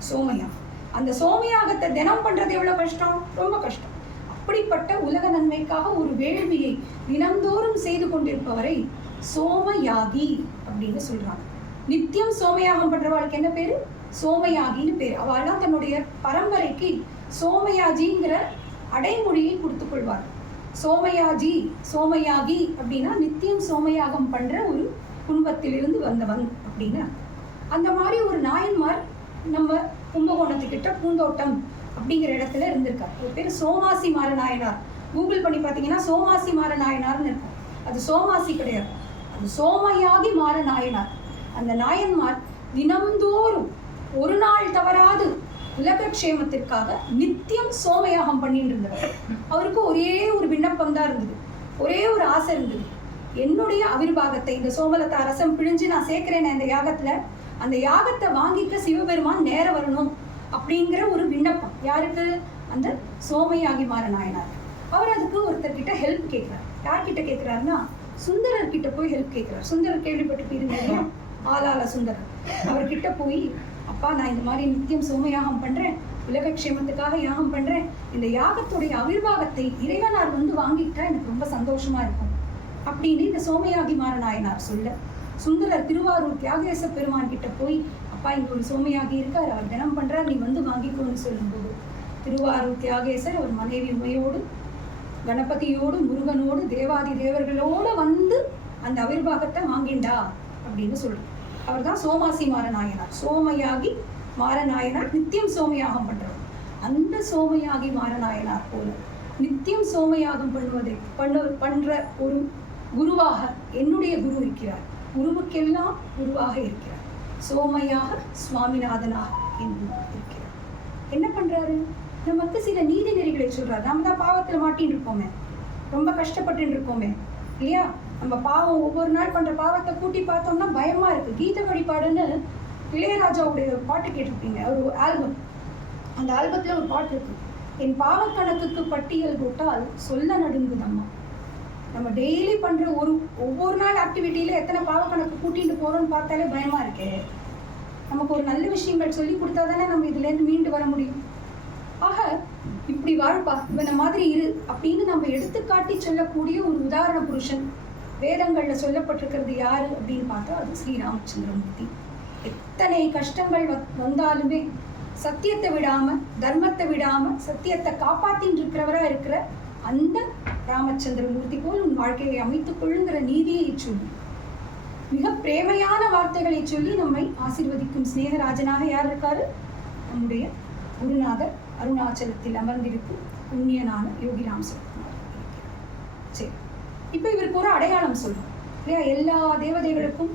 சோமயாகம். அந்த சோமயாகத்தை தினம் பண்றது எவ்வளவு கஷ்டம்? ரொம்ப கஷ்டம். அப்படிப்பட்ட உலக நன்மைக்காக ஒரு வேள்வியை தினந்தோறும் செய்து கொண்டிருப்பவரை சோமயாகி அப்படின்னு சொல்றாங்க. நித்தியம் சோமயாகம் பண்றவாளுக்கு என்ன பேரு? சோமயாகின்னு பேரு. அவள்லாம் தன்னுடைய பரம்பரைக்கு சோமயாஜிங்கிற அடைமொழியை கொடுத்துக் கொள்வார். சோமயாஜி, சோமயாகி அப்படின்னா நித்தியம் சோமயாகம் பண்ற ஒரு குடும்பத்திலிருந்து வந்தவன் அப்படின்னு. அந்த மாதிரி ஒரு நாயன்மார் நம்ம கும்பகோணத்துக்கிட்ட பூந்தோட்டம் அப்படிங்கிற இடத்துல இருந்திருக்கார். ஒரு பேர் சோமாசி மாரநாயனார். கூகுள் பண்ணி பார்த்தீங்கன்னா சோமாசி மாரநாயனார்னு இருக்கும். அது சோமாசி கிடையாது, அது சோமையாகி மாரநாயனார். அந்த நாயன்மார் தினம்தோறும் ஒரு நாள் தவறாது உலகக்ஷேமத்திற்காக நித்தியம் சோமயாகம் பண்ணிட்டு இருந்தவர். அவருக்கு ஒரே ஒரு விண்ணப்பம் தான் இருந்தது, ஒரே ஒரு ஆசை இருந்தது. என்னுடைய அவிர்வாகத்தை, இந்த சோமலதா ரசம் பிழிஞ்சு நான் சேர்க்கிறேன் இந்த யாகத்துல, அந்த யாகத்தை வாங்கிக்க சிவபெருமான் நேர வரணும் அப்படிங்கிற ஒரு விண்ணப்பம். யாருக்கு? அந்த சோமையாகி மாரநாயனார். அவர் அதுக்கு ஒருத்தர்கிட்ட ஹெல்ப் கேட்கிறார். யார்கிட்ட கேட்கிறாருன்னா சுந்தரர் கிட்ட போய் ஹெல்ப் கேட்கிறார். சுந்தரர் கேள்விப்பட்டு போயிருந்தீங்க, ஆலால சுந்தரர். அவர்கிட்ட போய், அப்பா நான் இந்த மாதிரி நித்தியம் சோமயாகம் பண்றேன், உலகக்ஷேமத்துக்காக யாகம் பண்றேன், இந்த யாகத்துடைய அவிர்வாகத்தை இறைவனார் வந்து வாங்கிட்டா எனக்கு ரொம்ப சந்தோஷமா இருக்கும் அப்படின்னு இந்த சோமயாகி மாரநாயனார் சொல்ல, சுந்தரர் திருவாரூர் தியாகேச பெருமான் கிட்ட போய், அப்பா இங்க ஒரு சோமயாகி இருக்கார், அவர் தினம் பண்றார், நீ வந்து வாங்கிக்கோன்னு சொல்லும்போது திருவாரூர் தியாகேசர் அவர் மனைவி உமையோடு, கணபதியோடு, முருகனோடு, தேவாதி தேவர்களோடு வந்து அந்த அவிர்வாகத்தை வாங்கிண்டா அப்படின்னு சொல்றார். அவர் தான் சோமாசி மாரநாயனார். சோமயாகி மாரநாயனார் நித்தியம் சோமயாகம் பண்றவர். அந்த சோமயாகி மாரநாயனார் போல நித்தியம் சோமயாகம் பண்ற ஒரு குருவாக என்னுடைய குரு இருக்கிறார். குருவுக்கெல்லாம் குருவாக இருக்கிறார். சோமையாக சுவாமிநாதனாக இருக்கிறார். என்ன பண்றாரு? நமக்கு சில நீதி நெறிகளை சொல்றாரு. நம்ம தான் பாவத்துல மாட்டின்னு இருக்கோமே, ரொம்ப கஷ்டப்பட்டு இருக்கோமே இல்லையா? நம்ம பாவம் ஒவ்வொரு நாள் பண்ற பாவத்தை கூட்டி பார்த்தோம்னா பயமா இருக்கு. கீத வழிபாடுன்னு இளையராஜாவுடைய ஒரு பாட்டு கேட்டிருப்பீங்க, ஒரு ஆல்பம். அந்த ஆல்பத்துல ஒரு பாட்டு இருக்கு, என் பாவக்கணக்குக்கு பட்டியல் போட்டால் சொல்ல நடுங்குதம்மா. நம்ம டெய்லி பண்ற ஒவ்வொரு நாள் ஆக்டிவிட்டியில எத்தனை பாவக்கணக்கு கூட்டிட்டு போறோம்னு பார்த்தாலே பயமா இருக்கே. நமக்கு ஒரு நல்ல விஷயங்கள் சொல்லி கொடுத்தா தானே நம்ம இதுல இருந்து மீண்டு வர முடியும். ஆக இப்படி வாழ்ப்பா, இவனை மாதிரி இரு அப்படின்னு நம்ம எடுத்துக்காட்டி சொல்லக்கூடிய ஒரு உதாரண புருஷன் வேதங்கள்ல சொல்லப்பட்டிருக்கிறது யாரு அப்படின்னு பார்த்தா அது ஸ்ரீராமச்சந்திரமூர்த்தி. எத்தனை கஷ்டங்கள் வந்தாலுமே சத்தியத்தை விடாம, தர்மத்தை விடாம, சத்தியத்தை காப்பாத்தின்னு இருக்கிறவரா இருக்கிற அந்த ராமச்சந்திரமூர்த்தி போல் உன் வாழ்க்கையை அமைத்துக் கொள்ளுங்கிற நீதியை சொல்லி, மிக பிரேமையான வார்த்தைகளை சொல்லி நம்மை ஆசீர்வதிக்கும் ஸ்நேகராஜனாக யார் இருக்காரு? நம்முடைய குருநாதர் அருணாச்சலத்தில் அமர்ந்திருக்கும் புண்ணியனான யோகிராம் சரத்குமார். சரி, இப்போ இவருக்கு ஒரு அடையாளம் சொல்றோம் இல்லையா? எல்லா தேவதைகளுக்கும்,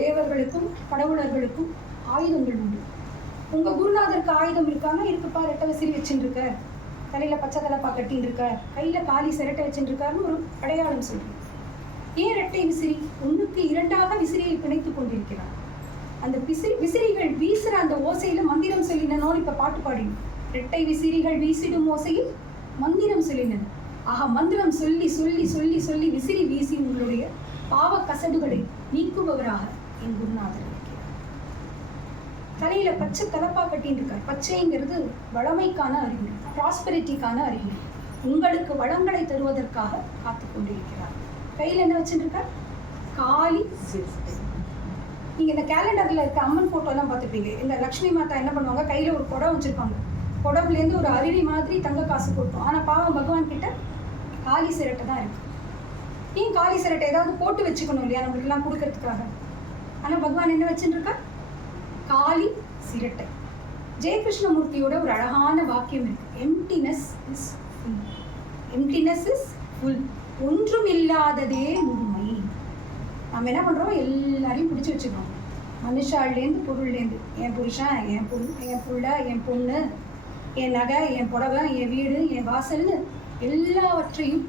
தேவர்களுக்கும், கடவுளர்களுக்கும் ஆயுதங்கள் உண்டு. உங்க குருநாதருக்கு ஆயுதம் இருக்காங்க? இருக்குப்பா, ரெட்டை விசிறி வச்சுட்டு இருக்க, தலையில பச்சை தலைப்பா கட்டின்னு இருக்க, கையில காலி சிரட்டை வச்சுட்டு இருக்காருன்னு ஒரு அடையாளம் சொல்றோம். ஏன் ரெட்டை விசிறி? ஒன்றுக்கு இரண்டாக விசிறியை பிணைத்துக் கொண்டிருக்கிறார். அந்த விசிறிகள் வீசுற அந்த ஓசையில மந்திரம் சொல்லினோன்னு இப்ப பாட்டு பாடினோம். ரெட்டை விசிறிகள் வீசிடும் ஓசையில் மந்திரம் சொல்லினது. ஆக மந்திரம் சொல்லி சொல்லி சொல்லி சொல்லி விசிறி வீசி உங்களுடைய பாவ கசடுகளை நீக்குபவராக என் குருநாதர் இருக்கிறார். தலையில பச்சை தலப்பா கட்டின்னு இருக்கார். பச்சைங்கிறது வளமைக்கான அறிகுறி, ப்ராஸ்பெரிட்டிக்கான அறிகுறி. உங்களுக்கு வளங்களை தருவதற்காக காத்து கொண்டிருக்கிறார். கையில என்ன வச்சுருக்கார்? காளி. நீங்க இந்த கேலண்டர்ல இருக்க அம்மன் போட்டோ எல்லாம் பார்த்துப்பீங்க. இந்த லக்ஷ்மி மாதா என்ன பண்ணுவாங்க? கையில ஒரு குடம் வச்சிருப்பாங்க. குடம்புலேருந்து ஒரு அருவி மாதிரி தங்க காசு போட்டோம். ஆனா பாவம் பகவான் கிட்ட காளி சிரட்டை தான் இருக்கு. ஏன் காளி சிரட்டை? ஏதாவது போட்டு வச்சுக்கணும் இல்லையா நம்மளுக்கு எல்லாம் கொடுக்கறதுக்காக. ஆனா பகவான் என்ன வச்சுட்டு இருக்கா? காளி சிரட்டை. ஜெயகிருஷ்ணமூர்த்தியோட ஒரு அழகான வாக்கியம் இருக்கு, emptiness is full. Emptiness is full. ஒன்றும் இல்லாததே முழுமை. நம்ம என்ன பண்றோம்? எல்லாரையும் பிடிச்சி வச்சுக்கிறோம். மனுஷாலேருந்து பொருள்லேருந்து, என் புருஷன், என் புள்ள, என் பொண்ணு, என் நகை, என் புடவை, என் வீடு, என் வாசல்னு எல்லாவற்றையும்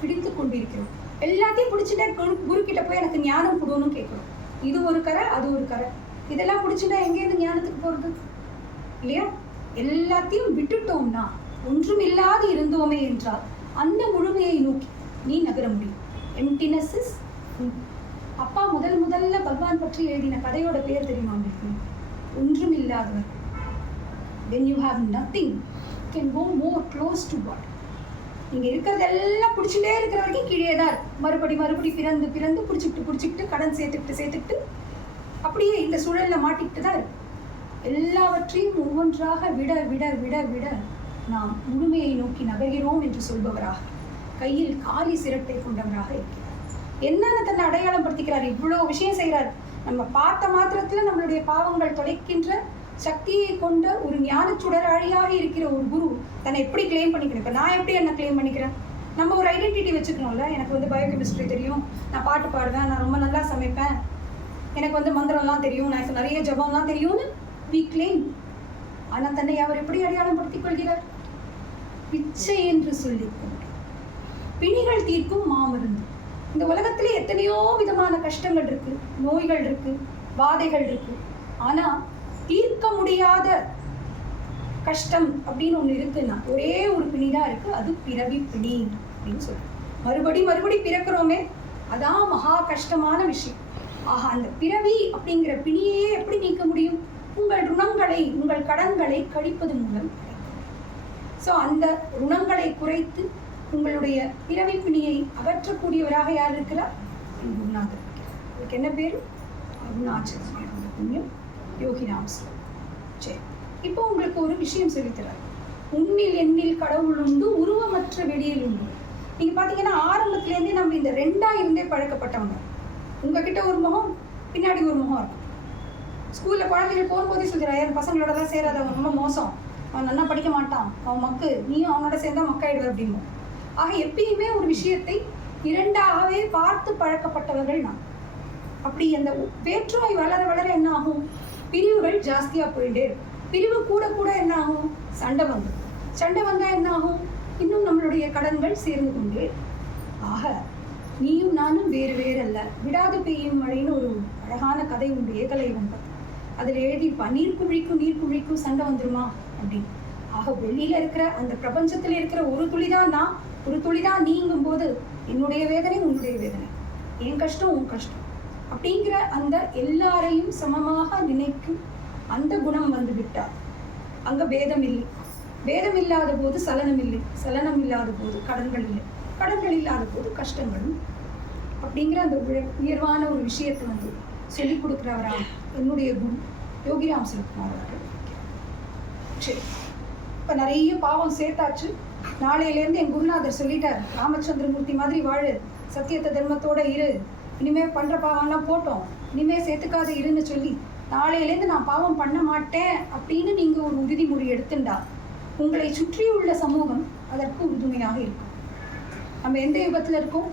பிடித்து கொண்டிருக்கிறோம். எல்லாத்தையும் பிடிச்சிட்டே குரு கிட்ட போய் எனக்கு ஞானம் கொடுன்னு கேட்குறோம். இது ஒரு கரை, அது ஒரு கரை. இதெல்லாம் பிடிச்சிட்டா எங்கேருந்து ஞானத்துக்கு போறது இல்லையா? எல்லாத்தையும் விட்டுட்டோம்னா, ஒன்றும் இல்லாது இருந்தோமே என்றால் அந்த முழுமையை நோக்கி நீ நகர முடியும். Emptiness is full. அப்பா முதல்ல பகவான் பற்றி எழுதின கதையோட பேர் தெரியுமா உங்களுக்கு? ஒன்றும் இல்லாதவர். When you have nothing, you can go more close to God. நீங்க இருக்கிறதெல்லாம் பிடிச்சிட்டே இருக்கிற வரைக்கும் கீழே தான் இருக்கு. மறுபடி பிறந்து பிடிச்சிக்கிட்டு கடன் சேர்த்துக்கிட்டு அப்படியே இந்த சூழல்ல மாட்டிக்கிட்டு தான் இருக்கு. எல்லாவற்றையும் ஒவ்வொன்றாக விட விட விட விட நாம் முழுமையை நோக்கி நகர்கிறோம் என்று சொல்பவராக, கையில் காலி சிரட்டை கொண்டவராக இருக்கிறார். என்னன்னு தன்னை அடையாளம் படுத்திக்கிறார். இவ்வளோ விஷயம் செய்கிறார். நம்ம பார்த்த மாத்திரத்துல நம்மளுடைய பாவங்கள் தொலைக்கின்ற சக்தியை கொண்ட ஒரு ஞான சுடராழியாக இருக்கிற ஒரு குரு தன்னை எப்படி கிளைம் பண்ணிக்கிறேன்? இப்போ நான் எப்படி என்ன கிளைம் பண்ணிக்கிறேன்? நம்ம ஒரு ஐடென்டிட்டி வச்சுக்கணும்ல. எனக்கு வந்து பயோகெமிஸ்ட்ரி தெரியும், நான் பாட்டு பாடுவேன், நான் ரொம்ப நல்லா சமைப்பேன், எனக்கு வந்து மந்திரம்லாம் தெரியும், எனக்கு நிறைய ஜபம்லாம் தெரியும்னு வி கிளைம். ஆனால் தன்னை அவர் எப்படி அடையாளம் படுத்திக் கொள்கிறார்? பிச்சை என்று சொல்லிக்கொண்டு பிணிகள் தீர்க்கும் மாமருந்து. இந்த உலகத்திலே எத்தனையோ விதமான கஷ்டங்கள் இருக்கு, நோய்கள் இருக்கு, வாதைகள் இருக்கு. ஆனா தீர்க்க முடியாத கஷ்டம் அப்படின்னு ஒண்ணு இருக்குன்னா ஒரே ஒரு பிணி தான் இருக்கு, அது பிறவி பிணி அப்படின்னு சொல்றோம். மறுபடி பிறக்கிறோமே, அதான் மகா கஷ்டமான விஷயம். ஆக அந்த பிறவி அப்படிங்கிற பிணியே எப்படி நீக்க முடியும்? உங்கள் ருணங்களை, உங்கள் கடன்களை கழிப்பது மூலம். ஸோ அந்த ருணங்களை குறைத்து உங்களுடைய பிறவி பிணியை அகற்றக்கூடியவராக யார் இருக்கிறார்? குருநாதர். அதுக்கு என்ன பேர்? அருணாச்சலம் புண்ணியம் யோகிராம் ஸ்லோகம். சரி, இப்போ உங்களுக்கு ஒரு விஷயம் சொல்லித்தரார். உன்னில் எண்ணில் கடவுள் உண்டு, உருவமற்ற வெளியில் உண்டு. நீங்க பாத்தீங்கன்னா ஆரம்பத்திலேருந்தே நம்ம இந்த ரெண்டா இருந்தே பழக்கப்பட்டவங்க. உங்ககிட்ட ஒரு முகம், பின்னாடி ஒரு முகம் இருக்கும். ஸ்கூல்ல குழந்தைகள் போகும்போதே சொல்லிடுறா, என் பசங்களோடலாம் சேராத, அவன் ரொம்ப மோசம், அவன் நல்லா படிக்க மாட்டான், அவன் மக்கு, நீயும் அவனோட சேர்ந்தா மக்காயிடுவ அப்படின்னு. ஆக எப்பயுமே ஒரு விஷயத்தை இரண்டாகவே பார்த்து பழக்கப்பட்டவர்கள் நான். அப்படி அந்த வேற்றுமை வளர வளர என்ன ஆகும்? பிரிவுகள் ஜாஸ்தியா போயிட்டே இருக்கும். பிரிவு கூட கூட என்ன ஆகும்? சண்டை வந்து சண்டை வந்தா என்ன ஆகும்? இன்னும் நம்மளுடைய கடன்கள் சேர்ந்து கொண்டே. ஆக நீயும் நானும் வேறு வேறு அல்ல. விடாது பெய்யும் மழைன்னு ஒரு அழகான கதை உண்டு, ஏகலைவன் பத்தி. அதில் எழுதிப்பா, நீர் குழிக்கும் சண்டை வந்துருமா அப்படின்னு. ஆக வெளியில இருக்கிற அந்த பிரபஞ்சத்துல இருக்கிற ஒரு துளிதான் நான், ஒரு துளிதான் நீங்கும் போது என்னுடைய வேதனை உன்னுடைய வேதனை, என் கஷ்டம் உன் கஷ்டம் அப்படிங்கிற அந்த எல்லாரையும் சமமாக நினைக்கும் அந்த குணம் வந்து விட்டார். அங்க பேதம் இல்லை. பேதம் இல்லாத போது சலனம் இல்லை, சலனம் இல்லாத போது கடன்கள் இல்லை, கடன்கள் இல்லாத போது கஷ்டங்களும். அப்படிங்கிற அந்த உயர்வான ஒரு விஷயத்தை வந்து சொல்லிக் கொடுக்குறவரா என்னுடைய குரு யோகிராம் சுரத்குமார் அவர்கள். சரி, இப்போ நிறைய பாவம் சேர்த்தாச்சு. நாளையிலேருந்து என் குருநாதர் சொல்லிட்டார், ராமச்சந்திரமூர்த்தி மாதிரி வாழு, சத்தியத்தை தர்மத்தோட இரு, இனிமே பண்ற பாவம்லாம் போட்டோம், இனிமே சேர்த்துக்காத இருன்னு சொல்லி நாளையிலேருந்து நான் பாவம் பண்ண மாட்டேன் அப்படின்னு நீங்க ஒரு உறுதிமொழி எடுத்துண்டா உங்களை சுற்றியுள்ள சமூகம் அதற்கு உறுதுணையாக இருக்கும். நம்ம எந்த யுகத்துல இருக்கோம்?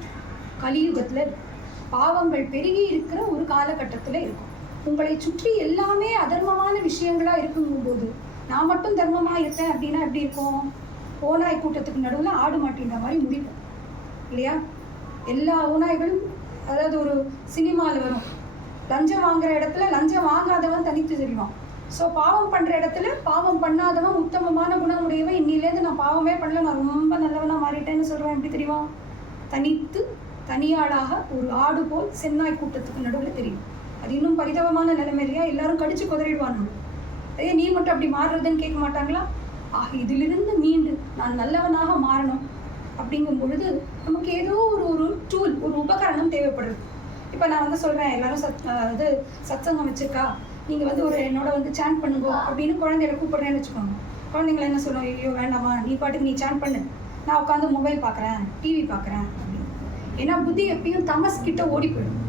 கலியுகத்துல பாவங்கள் பெருகி இருக்கிற ஒரு காலகட்டத்துல இருக்கும். உங்களை சுற்றி எல்லாமே அதர்மமான விஷயங்களா இருக்கும்போது நான் மட்டும் தர்மமா இருக்கேன் அப்படின்னா எப்படி இருக்கும்? ஓநாய் கூட்டத்துக்கு நடுவில் ஆடு மாட்டின்ற மாதிரி முடிக்கும் இல்லையா? எல்லா ஓநாய்களும், அதாவது ஒரு சினிமாவில் வரும், லஞ்சம் வாங்குற இடத்துல லஞ்சம் வாங்காதவன் தனித்து தெரியும். ஸோ பாவம் பண்ற இடத்துல பாவம் பண்ணாதவன் உத்தமமான குணமுடையவன், இன்னிலேருந்து நான் பாவமே பண்ணல, நான் ரொம்ப நல்லவனா மாறிட்டேன்னு சொல்றேன். எப்படி தெரியும்? தனித்து தனியாளாக ஒரு ஆடு போல் சென்னாய் கூட்டத்துக்கு நடுவில் தெரியும். அது இன்னும் பரிதாபமான நிலைமை இல்லையா? எல்லாரும் கடிச்சு குதறிடுவாங்க. அதே நீ மட்டும் அப்படி மாறுறதுன்னு கேட்க மாட்டாங்களா? ஆக இதிலிருந்து மீண்டு நான் நல்லவனாக மாறணும் அப்படிங்கும் பொழுது நமக்கு ஏதோ ஒரு டூல், ஒரு உபகரணம் தேவைப்படுறது. இப்போ நான் வந்து சொல்றேன், எல்லாரும் சத்சங்கம் வச்சிருக்கா, நீங்க வந்து ஒரு என்னோட வந்து சாண்ட் பண்ணுங்க அப்படின்னு குழந்தைகளை கூப்பிடுறேன்னு வச்சுக்கோங்க. குழந்தைங்களை என்ன சொல்லுவோம்? ஐயோ வேண்டாமா, நீ பாட்டுக்கு நீ சாண்ட் பண்ணு, நான் உட்காந்து மொபைல் பார்க்குறேன், டிவி பார்க்குறேன் அப்படின்னு. ஏன்னா புத்தி எப்பயும் தமஸ் கிட்ட ஓடி போயிடும்,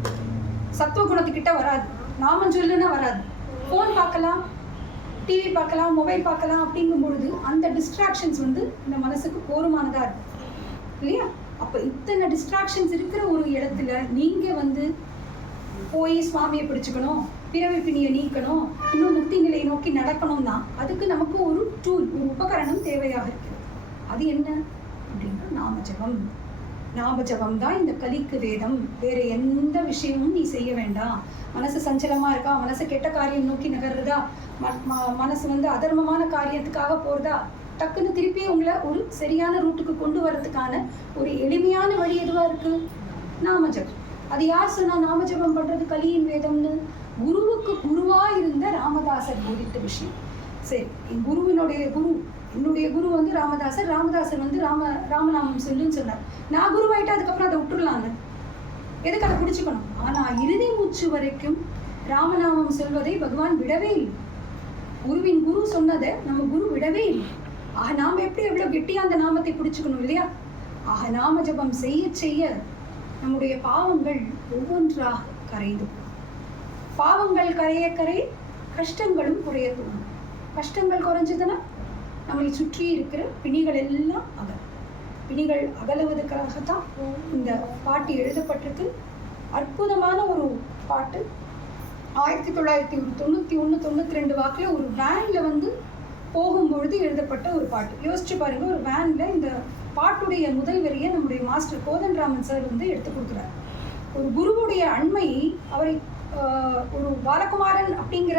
சத்துவ குணத்துக்கிட்ட வராது. நாம சொல்லுன்னா வராது. ஃபோன் பார்க்கலாம், டிவி பார்க்கலாம், மொபைல் பார்க்கலாம் அப்படிங்கும் பொழுது அந்த டிஸ்ட்ராக்ஷன்ஸ் வந்து இந்த மனசுக்கு போருமானதா இருக்கும் இல்லையா? அப்போ இத்தனை டிஸ்ட்ராக்ஷன்ஸ் இருக்கிற ஒரு இடத்துல நீங்க வந்து போய் சுவாமியை பிடிச்சுக்கணும், பிறவி பிணியை நீக்கணும், இன்னும் முக்தி நிலையை நோக்கி நடக்கணும்னா அதுக்கு நமக்கு ஒரு டூல், ஒரு உபகரணம் தேவையாக இருக்கிறது. அது என்ன அப்படின்னா நாமஜபம். நாமஜபம் தான் இந்த கலிக்கு வேதம். வேற எந்த விஷயமும் நீ செய்ய வேண்டாம். மனசு சஞ்சலமா இருக்கா, மனசு கெட்ட காரியம் நோக்கி நகர்றதா, மனசு வந்து அதர்மமான காரியத்துக்காக போறதா, டக்குன்னு திருப்பி உங்களை ஒரு சரியான ரூட்டுக்கு கொண்டு வர்றதுக்கான ஒரு எளிமையான வழி எதுவா இருக்கு? நாமஜபம். அது யார் சொன்னா நாமஜபம் பண்றது கலியின் வேதம்னு? குருவுக்கு குருவா இருந்த ராமதாசர் போதித்த விஷயம். சரி, என் குருவினுடைய குரு, என்னுடைய குரு வந்து ராமதாசர். ராமதாசர் வந்து ராமநாமம் சொல்லுன்னு சொன்னார். நான் குருவாயிட்டா அதுக்கப்புறம் அதை விட்டுடலாங்க, எதுக்கு அதை பிடிச்சுக்கணும்? ஆனா இறுதி மூச்சு வரைக்கும் ராமநாமம் சொல்வதை பகவான் விடவே இல்லை. குருவின் குரு சொன்னதை நம்ம குரு விடவே இல்லை. ஆக நாம எப்படி எவ்வளவு கெட்டியா அந்த நாமத்தை பிடிச்சுக்கணும் இல்லையா? ஆக நாம ஜபம் செய்ய செய்ய நம்முடைய பாவங்கள் ஒவ்வொன்றாக கரைந்து, பாவங்கள் கரைய கரை கஷ்டங்களும் குறைய தோணும். கஷ்டங்கள் குறைஞ்சதுன்னா நம்மளை சுற்றி இருக்கிற பிணிகள் எல்லாம் பிணிகள் அகலுவதற்காகத்தான் இந்த பாட்டு எழுதப்பட்டிருக்கு. அற்புதமான ஒரு பாட்டு. 1991 92 வாக்கில் ஒரு வேனில் வந்து போகும்பொழுது எழுதப்பட்ட ஒரு பாட்டு. யோசிச்சு பாருங்க, ஒரு வேனில் இந்த பாட்டுடைய முதல் வரியை நம்முடைய மாஸ்டர் கோதண்டராமன் சார் வந்து எடுத்து கொடுக்குறார். ஒரு குருவுடைய அண்மை அவரை ஒரு பாலகுமாரன் அப்படிங்கிற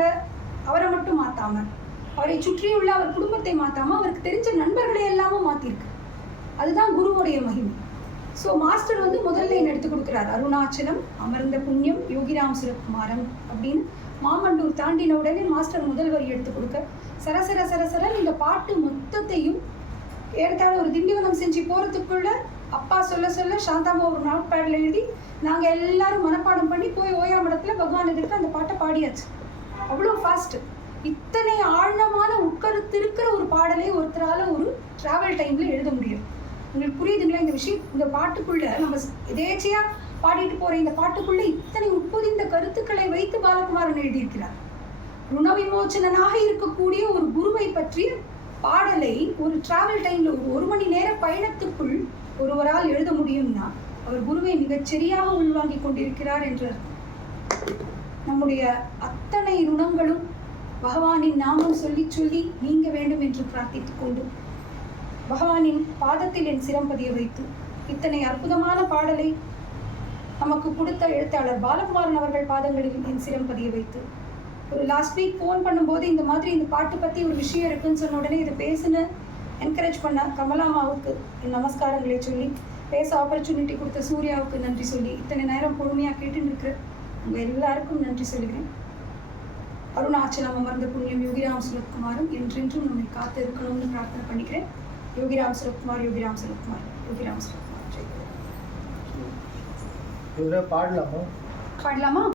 அவரை மட்டும் மாற்றாமல், அவரை சுற்றியுள்ள அவர் குடும்பத்தை மாற்றாமல், அவருக்கு தெரிஞ்ச நண்பர்களை எல்லாமும் மாற்றிருக்கு. அதுதான் குருவுடைய மகிமை. ஸோ மாஸ்டர் வந்து முதல்ல என்ன எடுத்து கொடுக்குறாரு, அருணாச்சலம் அமர்ந்த புண்ணியம் யோகிராம் சிவகுமாரன் அப்படின்னு மாமண்டூர் தாண்டின உடனே மாஸ்டர் முதல் வரி எடுத்து கொடுக்க சரசர சரசரன் இந்த பாட்டு மொத்தத்தையும் ஏறத்தாழ ஒரு திண்டிவனம் செஞ்சு போகிறதுக்குள்ள அப்பா சொல்ல சொல்ல சாந்தாமா ஒரு நோட் பேடில் எழுதி நாங்கள் எல்லாரும் மனப்பாடம் பண்ணி போய் ஓயாமடத்தில் பகவான் எதிர்த்து அந்த பாட்டை பாடியாச்சு. அவ்வளோ ஃபாஸ்ட்டு. இத்தனை ஆழமான உட்கருத்து இருக்கிற ஒரு பாடலை ஒருத்தரால் ஒரு ட்ராவல் டைமில் எழுத முடியும். உங்களுக்கு புரியுதுங்களா இந்த விஷயம்? இந்த பாட்டுக்குள்ளே நம்ம எதேச்சையாக பாடிட்டு போகிற இந்த பாட்டுக்குள்ளே இத்தனை உட்பொதிந்த கருத்துக்களை வைத்து பாலகுமாரன் எழுதியிருக்கிறார். ருணவிமோச்சனாக இருக்கக்கூடிய ஒரு குருவை பற்றிய பாடலை ஒரு டிராவல் டைமில் ஒரு மணி நேர பயணத்துக்குள் ஒருவரால் எழுத முடியும்னா அவர் குருவை மிகச்சரியாக உள்வாங்கி கொண்டிருக்கிறார் என்ற நம்முடைய அத்தனை ருணங்களும் பகவானின் நாமம் சொல்லி சொல்லி நீங்க வேண்டும் என்று பிரார்த்தித்துக் கொண்டு பகவானின் பாதத்தில் என் சிரம்பதியை வைத்து இத்தனை அற்புதமான பாடலை நமக்கு கொடுத்த எழுத்தாளர் பாலகுமாரன் அவர்கள் பாதங்களில் என் சிரம்பதியை வைத்து ஒரு லாஸ்ட் வீக் ஃபோன் பண்ணும்போது இந்த மாதிரி இந்த பாட்டு பற்றி ஒரு விஷயம் இருக்குன்னு சொன்ன உடனே இதை பேசுன்னு என்கரேஜ் பண்ண கமலாமாவுக்கு என் நமஸ்காரங்களை சொல்லி, பேச ஆப்பர்ச்சுனிட்டி கொடுத்த சூர்யாவுக்கு நன்றி சொல்லி, இத்தனை நேரம் பொறுமையாக கேட்டுன்னு இருக்கிற உங்கள் எல்லாருக்கும் நன்றி சொல்லுகிறேன். அருணாச்சலம் அமர்ந்த புண்ணியம் யோகிராம் சுரத்குமாரும் என்றென்றும் நம்மை காத்து இருக்கணும்னு பிரார்த்தனை பண்ணிக்கிறேன். யோகிராம் சுரத்குமார், யோகிராம் சுரத்குமார், யோகிராம் சுரத்குமார். பாடலாமா? பாடலாமா?